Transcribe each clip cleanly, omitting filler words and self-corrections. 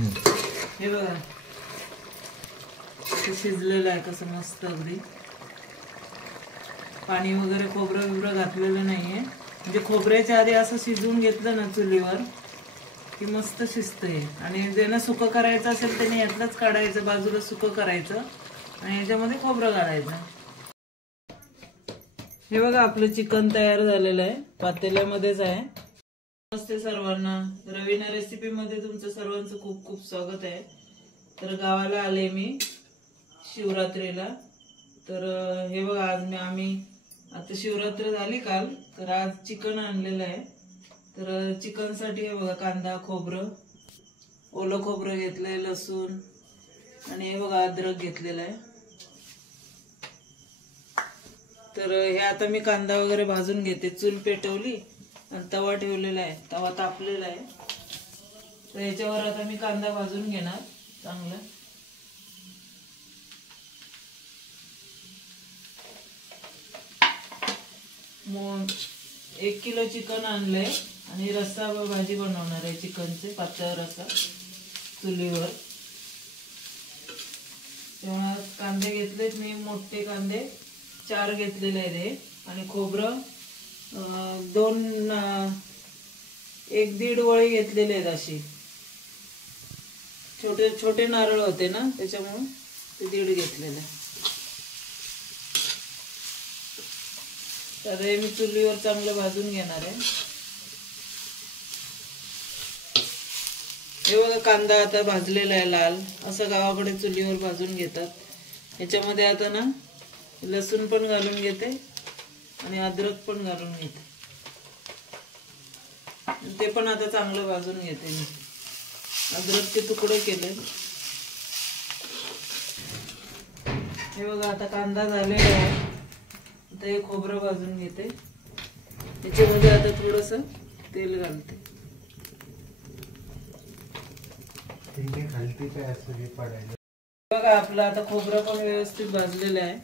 हे बघा शिजलेलं आहे कसं मस्त, अगदी पाणी वगैरे खोबरं बिबरं घातलेलं नाहीये, म्हणजे खोबऱ्याच्या आधी असं शिजवून घेतलं ना चुलीवर की मस्त शिजतंय. आणि ज्यांना सुकं करायचं असेल त्याने यातलंच काढायचं, बाजूला सुकं करायचं आणि याच्यामध्ये खोबरं घालायचं. हे बघा आपलं चिकन तयार झालेलं आहे, पातेल्यामध्येच आहे. नमस्ते सर्वांना, रवीना रेसिपी मध्ये तुमचं सर्वांचं खूप खूप स्वागत आहे. तर गावाला आले मी शिवरात्रीला. तर हे बघा आज आम्ही आता शिवरात्र झाली काल, तर आज चिकन आणलेलं आहे. तर चिकन साठी हे बघा कांदा, खोबरं, ओलं खोबरं घेतलंय, लसूण आणि हे बघा अद्रक घेतलेलं आहे. तर हे आता मी कांदा वगैरे भाजून घेते. चूल पेटवली आणि तवा ठेवलेला आहे, तवा तापलेला आहे. तर याच्यावर आता मी कांदा भाजून घेणार चांगला. मग 1 किलो चिकन आणलंय आणि रस्सा भाजी बनवणार आहे चिकनचे, पातळ रस्सा चुलीवर. तेव्हा कांदे घेतलेत मी, मोठे कांदे 4 घेतलेले आहेत आणि खोबरं 1-1.5 वळी घेतलेले आहेत. अशी छोटे छोटे नारळ होते ना त्याच्यामुळे ते 1.5 घेतलेले आहे. तर हे मी चुलीवर चांगलं भाजून घेणार आहे. हे बघा कांदा आता भाजलेला आहे लाल, असं गावाकडे चुलीवर भाजून घेतात. याच्यामध्ये आता ना लसूण पण घालून घेते आणि अद्रक पण घालून घेते. ते पण आता चांगलं भाजून घेते मी. अद्रकचे तुकडे केले. हे बघा आता कांदा झालेला आहे. आता हे खोबरं भाजून घेते. त्याच्यामध्ये आता थोडस तेल घालते. बघा आपलं आता खोबरं पण व्यवस्थित भाजलेलं आहे.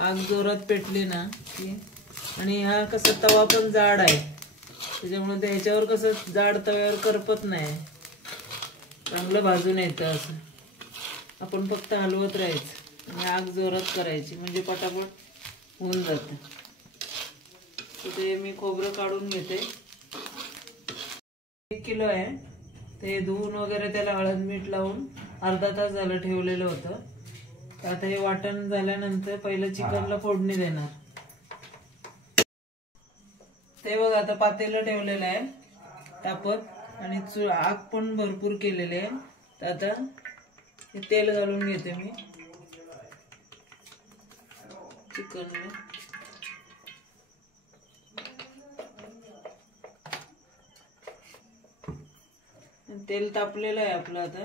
आग जोरात पेटली ना की, आणि हा कसा तवा पण जाड आहे त्याच्यामुळे ते ह्याच्यावर कसं जाड तव्यावर करपत नाही, चांगलं भाजून येतं. असं आपण फक्त हलवत राहायचं आणि आग जोरात करायची म्हणजे पटापट होऊन जातं. तर ते मी खोबरं काढून घेते. 1 किलो आहे ते धुवून वगैरे त्याला हळद मीठ लावून अर्धा तास झालं ठेवलेलं होतं. तर आता हे वाटण झाल्यानंतर पहिलं चिकनला फोडणी देणार. ते बघ आता पातेलं ठेवलेलं आहे तापत आणि आग पण भरपूर केलेली आहे. तर आता हे तेल घालून घेते मी चिकनला. तेल तापलेलं आहे आपलं. आता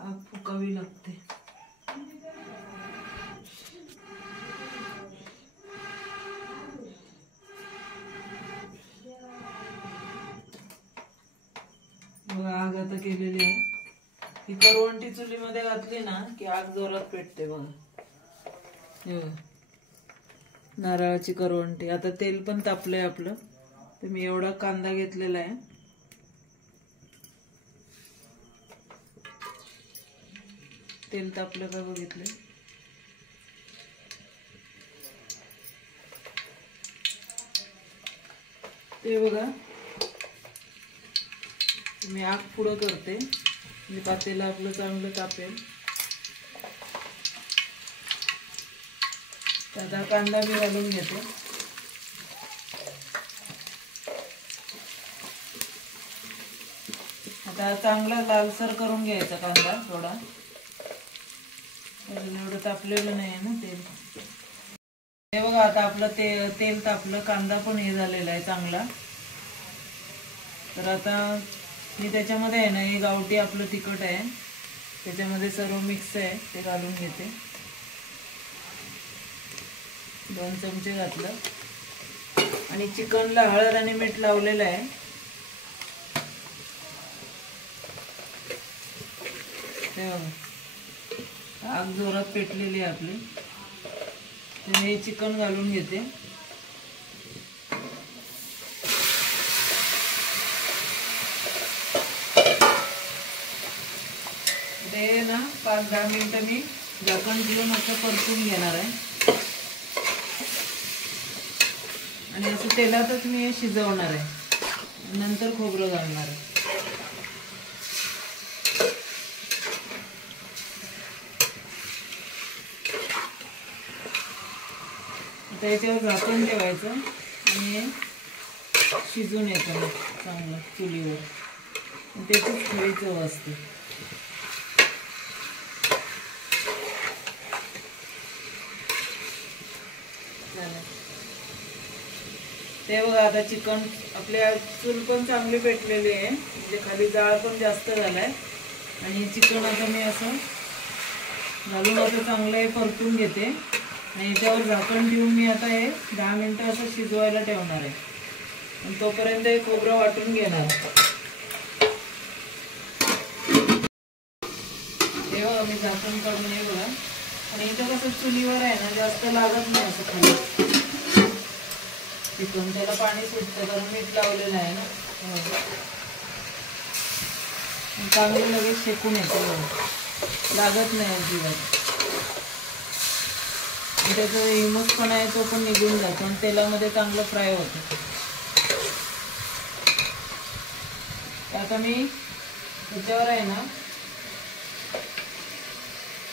आग फुकावी लागते. आग आता केलेली आहे. ही करवंटी चुलीमध्ये घातली ना की आग जोरात पेटते. बघा नारळाची करवंटी. आता तेल पण तापलंय आपलं. तर मी एवढा कांदा घेतलेला आहे. तेल तापलं का बघितलं. ते बघा मी आग पुढं करते म्हणजे पातेलं आपलं चांगलं तापेल. आता कांदा मी घालून घेते. आता चांगला लालसर करून घ्यायचा कांदा थोडा. एवढं तापलेलं नाही ना तेल. हे बघा आता आपलं तेल तापलं, कांदा पण हे झालेला आहे चांगला. तर आता मी त्याच्यामध्ये आहे ना हे गावठी आपलं तिखट आहे, त्याच्यामध्ये सर्व मिक्स आहे ते घालून घेते. 2 चमचे घातलं आणि चिकनला हळद आणि मीठ लावलेलं आहे. हे बघा आग जोरात पेटलेली आहे आपली. तर हे चिकन घालून घेते. 5-10 मिनिटं मी झाकण ठेवून असं परतून घेणार आहे आणि असं तेलातच मी हे शिजवणार आहे, नंतर खोबरं घालणार आहे. आता याच्यावर झाकण ठेवायचं आणि हे शिजून येतं मग चांगलं चुलीवर, त्याचीच खरी चव असते. ते बघा आता चिकन आपल्या चूल पण चांगली पेटलेली आहे, म्हणजे खाली जाळ पण जास्त झालाय आणि चिकन आता मी असं घालून आता चांगलं हे परतून घेते आणि याच्यावर झाकण ठेवून मी आता हे 10 मिनिटं असं शिजवायला ठेवणार आहे आणि तोपर्यंत हे खोबरं वाटून घेणार. हे बघा मी झाकण काढून हे बघा आणि इथं कसं चुलीवर आहे ना जास्त लागत नाही असं खाली चिकन, त्याला पाणी सुटतं कारण मीठ लावलेलं आहे ना, चांगलं लगेच शेकून येतं, लागत नाही अजिबात. त्याचा हिमसपणा आहे तो पण निघून जातो आणि तेलामध्ये चांगलं फ्राय होतं. आता मी त्याच्यावर आहे ना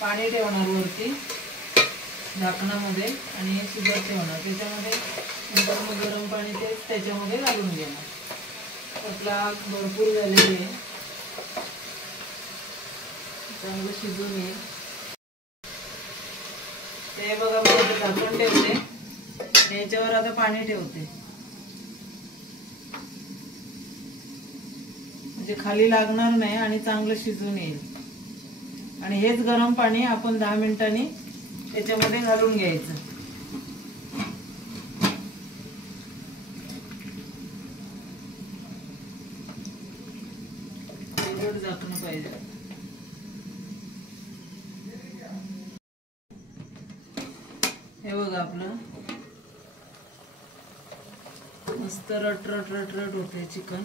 पाणी ठेवणार वरती झाकणामध्ये आणि हे शिजत ठेवणार, त्याच्यामध्ये नंतर मग गरम पाणी ते त्याच्यामध्ये घालून घेणार. आपला आग भरपूर झालेली आहे, चांगलं शिजून येईल. ते बघा मी आता झाकण ठेवते, याच्यावर आता पाणी ठेवते म्हणजे खाली लागणार नाही आणि चांगलं शिजून येईल. आणि हेच गरम पाणी आपण 10 मिनिटांनी त्याच्यामध्ये घालून घ्यायचं. झाकण पाहिजे. हे बघा आपलं मस्त रट रट रट रट होते चिकन.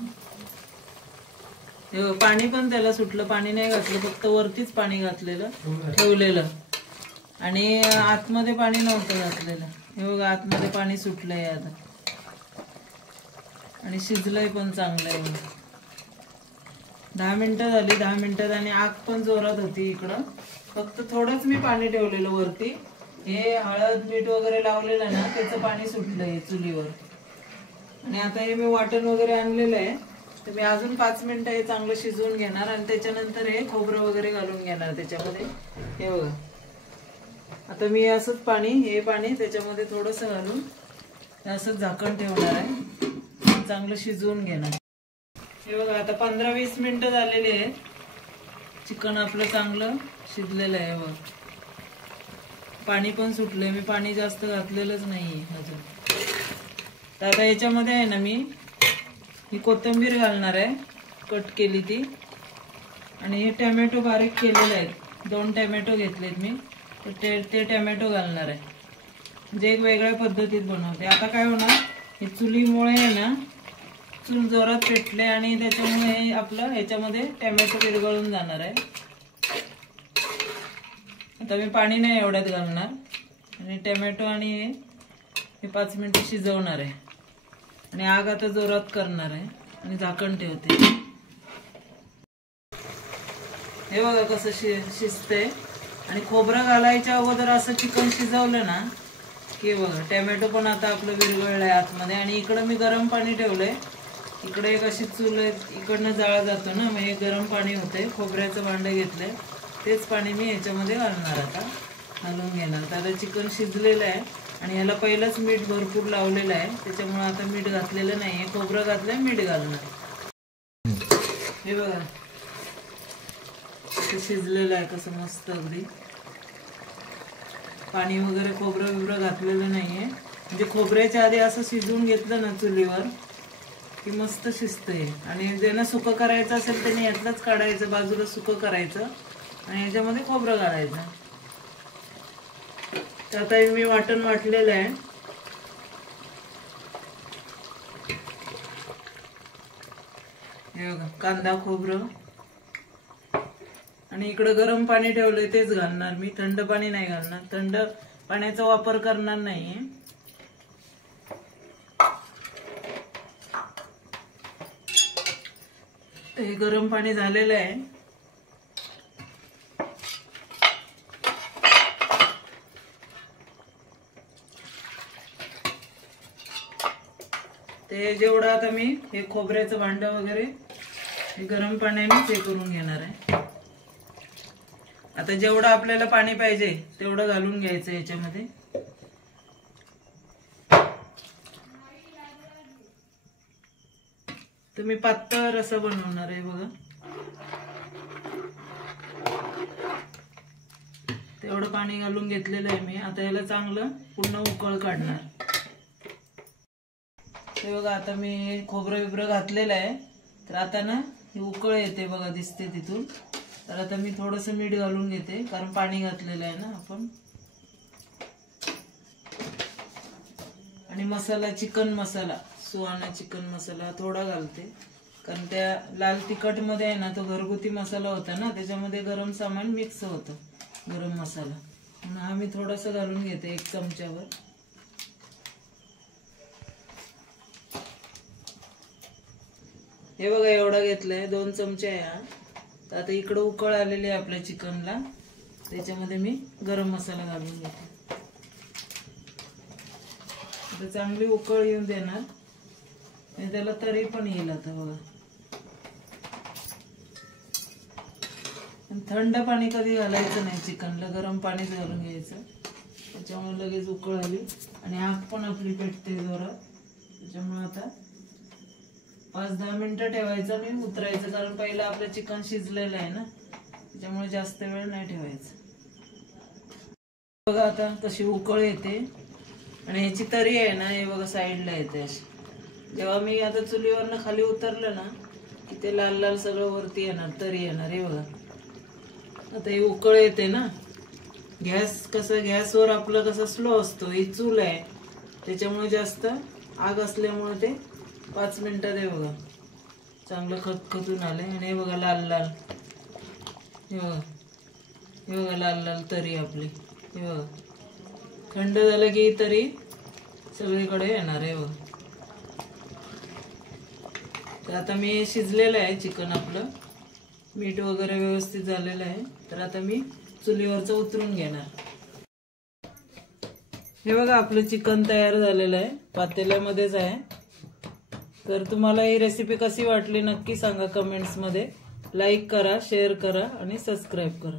हे पाणी पण त्याला सुटलं, पाणी नाही घातलं, फक्त वरतीच पाणी घातलेलं ठेवलेलं आणि आतमध्ये पाणी नव्हतं घातलेलं. हे बघा आतमध्ये पाणी सुटलंय आता आणि शिजलंय पण चांगलं आहे. 10 मिनिटं झाली, 10 मिनिटात आणि आग पण जोरात होती इकडं, फक्त थोडंच मी पाणी ठेवलेलं वरती. हे हळद मीठ वगैरे लावलेलं ना त्याचं पाणी सुटलंय चुलीवर. आणि आता हे मी वाटण वगैरे आणलेलं आहे, तर मी अजून 5 मिनिटं हे चांगलं शिजवून घेणार आणि त्याच्यानंतर हे खोबरं वगैरे घालून घेणार त्याच्यामध्ये. हे बघा आता मी असंच पाणी, हे पाणी त्याच्यामध्ये थोडंसं घालून असंच झाकण ठेवणार आहे, चांगलं शिजवून घेणार. हे बघा आता 15-20 मिनिटं झालेली आहेत, चिकन आपलं चांगलं शिजलेलं आहे. बघ पाणी पण सुटलंय, मी पाणी जास्त घातलेलंच नाही अजून. तर आता याच्यामध्ये आहे ना मी ही कोथिंबीर घालणार आहे, कट केली ती, आणि हे टोमॅटो बारीक केलेले आहेत, 2 टोमॅटो घेतलेत मी, तर ते टोमॅटो घालणार आहे, म्हणजे एक वेगळ्या पद्धतीत बनवते. आता काय होणार, हे चुलीमुळे आहे ना चूल जोरात पेटले आणि त्याच्यामुळे आपलं ह्याच्यामध्ये टोमॅटो विरघळून जाणार आहे. आता मी पाणी नाही एवढ्यात घालणार आणि टोमॅटो आणि हे 5 मिनिटं शिजवणार आहे आणि आग आता जोरात करणार आहे आणि झाकण ठेवते. हे बघा कसं शिजतंय. आणि खोबरं घालायच्या अगोदर असं चिकन शिजवलं ना की बघा टोमॅटो पण आता आपलं विरघळलंय आतमध्ये. आणि इकडं मी गरम पाणी ठेवलंय, इकडे एक अशी चूल आहे, इकडनं जाळ जातो ना, मग हे गरम पाणी होते. खोबऱ्याचं भांडं घेतलंय, तेच पाणी मी याच्यामध्ये घालणार, आता घालून घेणार. तर चिकन शिजलेलं आहे आणि याला पहिलंच मीठ भरपूर लावलेलं आहे, त्याच्यामुळे आता मीठ घातलेलं नाही, खोबरं घातलंय, मीठ घालणार. हे बघा शिजलेलं आहे कसं मस्त, अगदी पाणी वगैरे खोबरं बिबरं घातलेलं नाहीये. म्हणजे खोबऱ्याच्या आधी असं शिजवून घेतलं ना चुलीवर की मस्त शिजतंय. आणि ज्यांना सुकं करायचं असेल त्यांनी यातलंच काढायचं, बाजूला सुकं करायचं आणि याच्यामध्ये खोबरं घालायचं. तर आता मी वाटण वाटलेलं आहे. हे बघा कांदा, खोबरं आणि इकडे गरम पाणी ठेवलंय तेच घालणार मी, थंड पाणी नाही घालणार, थंड पाण्याचा वापर करणार नाहीये. हे गरम पाणी झालेलं आहे. ते जेवढं आता मी हे खोबऱ्याचं भांड वगैरे हे गरम पाण्याने हे करून घेणार आहे. आता जेवढं आपल्याला पाणी पाहिजे तेवढं घालून घ्यायचं याच्यामध्ये. तुम्ही पातळ रस्सा बनवणार आहे बघा, तेवढं पाणी घालून घेतलेलं आहे मी. आता याला चांगलं पूर्ण उकळ काढणार. हे बघा आता मी खोबरं बिबरं घातलेलं आहे. तर आता ना ही उकळ येते बघा, दिसते तिथून. तर आता मी थोडंसं मीठ घालून घेते, कारण पाणी घातलेलं आहे ना आपण. आणि मसाला, चिकन मसाला, सुहाना चिकन मसाला थोडा घालते, कारण त्या लाल तिखट मध्ये आहे ना तो घरगुती मसाला होता ना, त्याच्यामध्ये गरम सामान मिक्स होतं, गरम मसाला. म्हणून हा मी थोडासा घालून घेते 1 चमच्यावर. हे बघा एवढा घेतलाय, 2 चमचे आहे हा. तर आता इकडं उकळ आलेली आहे आपल्या चिकनला, त्याच्यामध्ये मी गरम मसाला घालून घेते. आता चांगली उकळ येऊन देणार आणि त्याला तरी पण येईल. आता बघा, थंड पाणी कधी घालायचं नाही चिकनला, गरम पाणीच घालून घ्यायचं. त्याच्यामुळे लगेच उकळ आली आणि आग पण आपली पेटते जोरात. त्याच्यामुळे आता 5-10 मिनिटं ठेवायचं आणि उतरायचं, कारण पहिलं आपलं चिकन शिजलेलं आहे ना, त्याच्यामुळे जास्त वेळ नाही ठेवायचं. बघा आता कशी उकळ येते आणि ह्याची तरी आहे ना, हे बघा साईडला येते अशी. जेव्हा मी आता चुलीवरनं खाली उतरलं ना की ते लाल लाल सगळं वरती येणार, तरी येणार. हे बघा आता ही उकळ येते ना. गॅस कसं, गॅसवर आपलं कसं स्लो असतो, ही चूल आहे त्याच्यामुळे जास्त आग असल्यामुळे ते 5 मिनिटात हे बघा चांगलं खतखतून आले. आणि हे बघा लाल लाल, हे बघा, हे बघा लाल लाल तरी आपली. हे बघा थंड झालं की तरी सगळीकडे येणार आहे बघा. तर आता मी शिजलेलं आहे चिकन आपलं, मीठ वगैरे व्यवस्थित झालेलं आहे. तर आता मी चुलीवरचं उतरून घेणार. हे बघा आपलं चिकन तयार झालेलं आहे, पातेल्यामध्येच आहे. तर तुम्हाला ही रेसिपी कशी वाटली नक्की सांगा कमेंट्समध्ये. लाईक करा, शेअर करा आणि सबस्क्राईब करा.